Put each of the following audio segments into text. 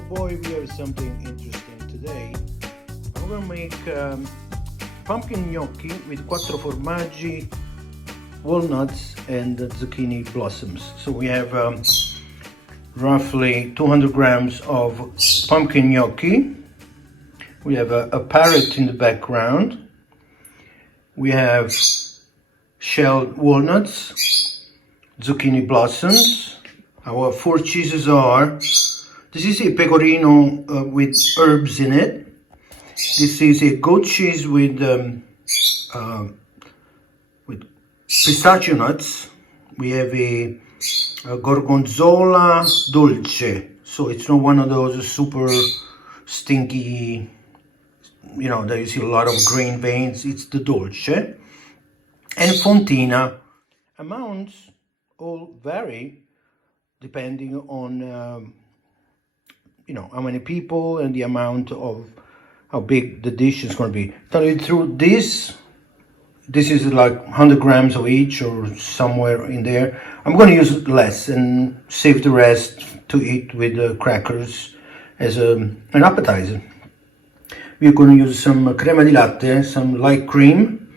Oh boy, we have something interesting today. I'm gonna make pumpkin gnocchi with quattro formaggi, walnuts, and zucchini blossoms. So we have roughly 200 grams of pumpkin gnocchi. We have a parrot in the background. We have shelled walnuts, zucchini blossoms. Our four cheeses are: this is a pecorino with herbs in it. This is a goat cheese with pistachio nuts. We have a gorgonzola dolce. So it's not one of those super stinky, that you see a lot of green veins. It's the dolce. And fontina. Amounts all vary depending on how many people and the amount of how big the dish is going to be. Tell you through this is like 100 grams of each or somewhere in there. I'm going to use less and save the rest to eat with crackers as an appetizer. We're going to use some crema di latte, some light cream,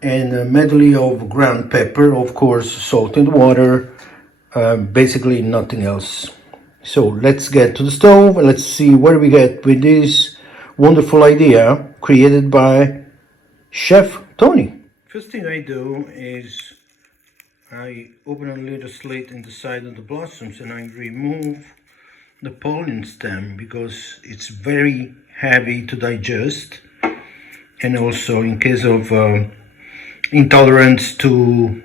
and a medley of ground pepper, of course, salt and water, basically nothing else. So let's get to the stove and let's see where we get with this wonderful idea created by Chef Tony. First thing I do is I open a little slit in the side of the blossoms and I remove the pollen stem because it's very heavy to digest, and also in case of intolerance to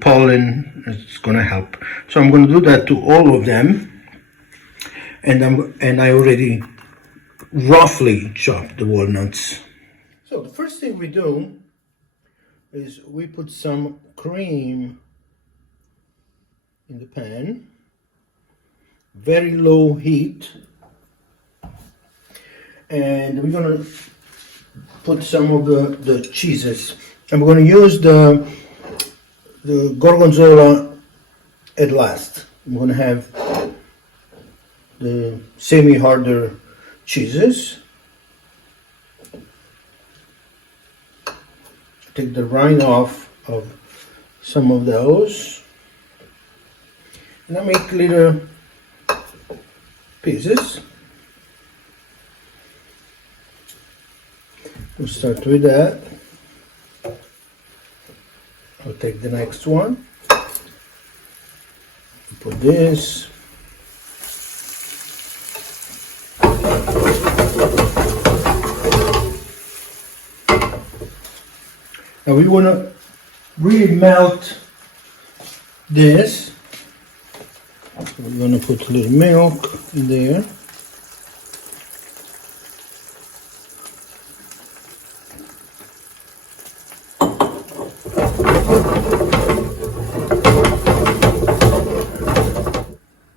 pollen, it's going to help. So I'm going to do that to all of them. And I already roughly chopped the walnuts. So the first thing we do is we put some cream in the pan, very low heat, and we're gonna put some of the cheeses. And we're gonna use the gorgonzola at last. I'm gonna have the semi-harder cheeses. Take the rind off of some of those. And I make little pieces. We'll start with that. I'll take the next one. Put this. Now we want to really melt this. So we're going to put a little milk in there.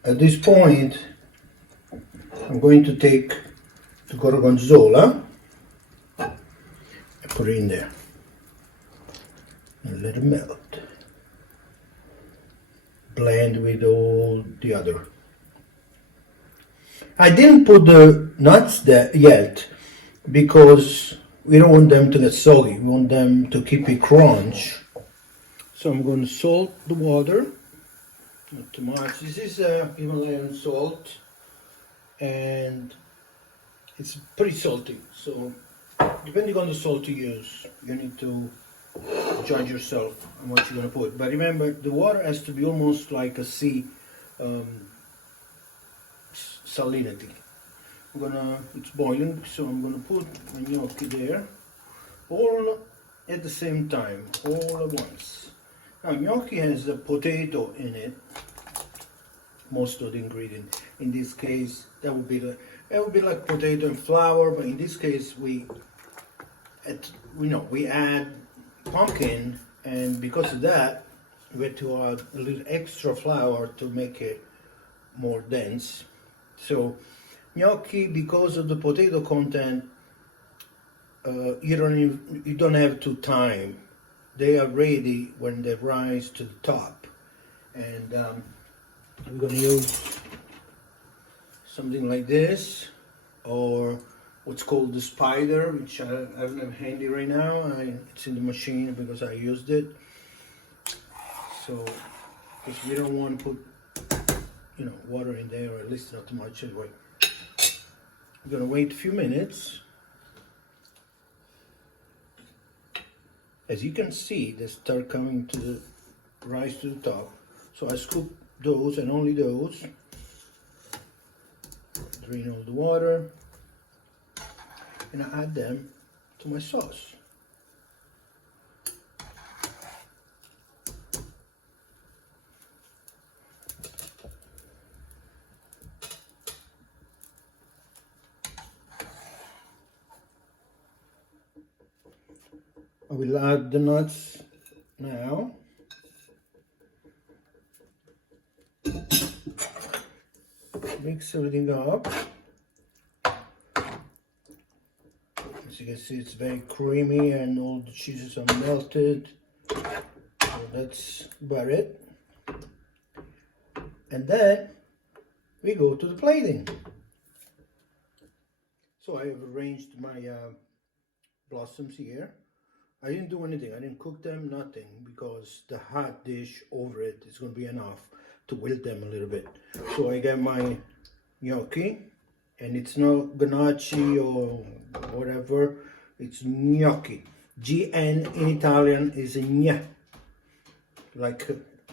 At this point, I'm going to take the gorgonzola and put it in there and let it melt. Blend with all the other. I didn't put the nuts there yet because we don't want them to get soggy. We want them to keep it crunch. So I'm going to salt the water. Not too much. This is Himalayan salt, and it's pretty salty. So depending on the salt you use, you need to judge yourself on what you're going to put. But remember, the water has to be almost like a sea salinity. It's boiling, so I'm gonna put my gnocchi there, all at the same time, all at once. Now gnocchi has a potato in it, most of the ingredient. In this case, that would be like potato and flour, but in this case we add pumpkin, and because of that we had to add a little extra flour to make it more dense. So gnocchi, because of the potato content, you don't have to time. They are ready when they rise to the top. And we're going to use something like this, or what's called the spider, which I don't have handy right now. It's in the machine because I used it. So, because we don't want to put, you know, water in there, or at least not too much anyway. I'm gonna wait a few minutes. As you can see, they start coming to the rise to the top. So I scoop those and only those. Drain all the water, and I add them to my sauce. I will add the nuts now. Mix everything up. As you can see, it's very creamy and all the cheeses are melted. So that's about it. And then we go to the plating. So I have arranged my blossoms here. I didn't do anything, I didn't cook them, nothing, because the hot dish over it is going to be enough to wilt them a little bit. So I got my gnocchi, and it's not gnocchi or whatever, it's gnocchi. GN in Italian is gna. Like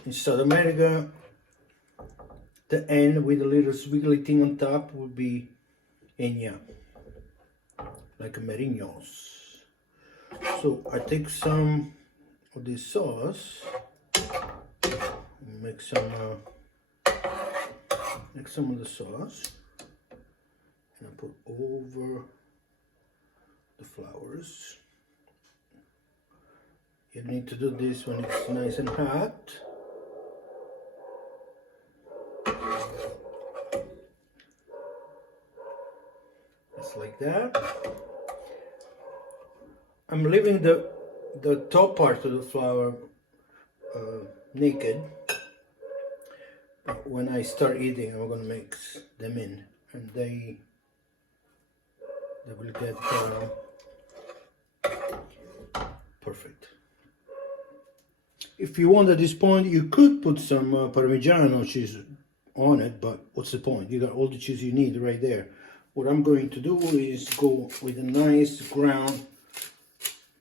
in South America, the N with a little squiggly thing on top would be gna, like a merinos. So I take some of this sauce, make some of the sauce, and I put over the flowers. You need to do this when it's nice and hot. Just like that. I'm leaving the top part of the flower naked. But when I start eating, I'm gonna mix them in, and they will get perfect. If you want at this point, you could put some Parmigiano cheese on it, but what's the point? You got all the cheese you need right there. What I'm going to do is go with a nice ground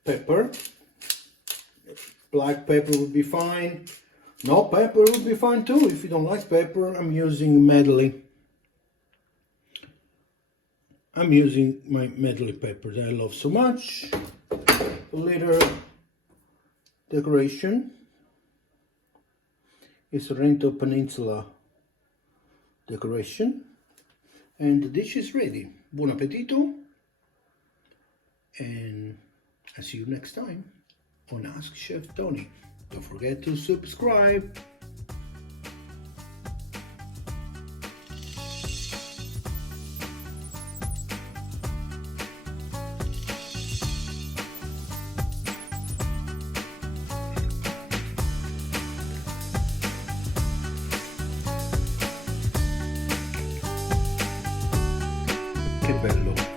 pepper. Black pepper would be fine. No pepper would be fine too. If you don't like pepper, I'm using medley. I'm using my medley peppers I love so much. A little decoration. It's Sorrento Peninsula decoration. And the dish is ready. Buon appetito. And I'll see you next time on Ask Chef Tony. Don't forget to subscribe. Che bello!